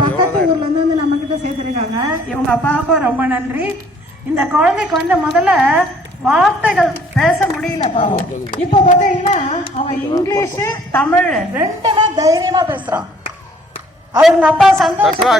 பக்கத்து ஊர்ல இருந்து வந்து நம்ம கிட்ட சேர்த்திருக்காங்க. இவங்க அப்பாவுக்கும் ரொம்ப நன்றி. இந்த குழந்தைக்கு வந்து முதல்ல வார்த்தைகள் பேச முடியல பாவம். இப்ப பாத்தீங்கன்னா அவன் இங்கிலீஷ் தமிழ் ரெண்டுமே தைரியமா பேசுறான். அவருங்க அப்பா சந்தோஷம்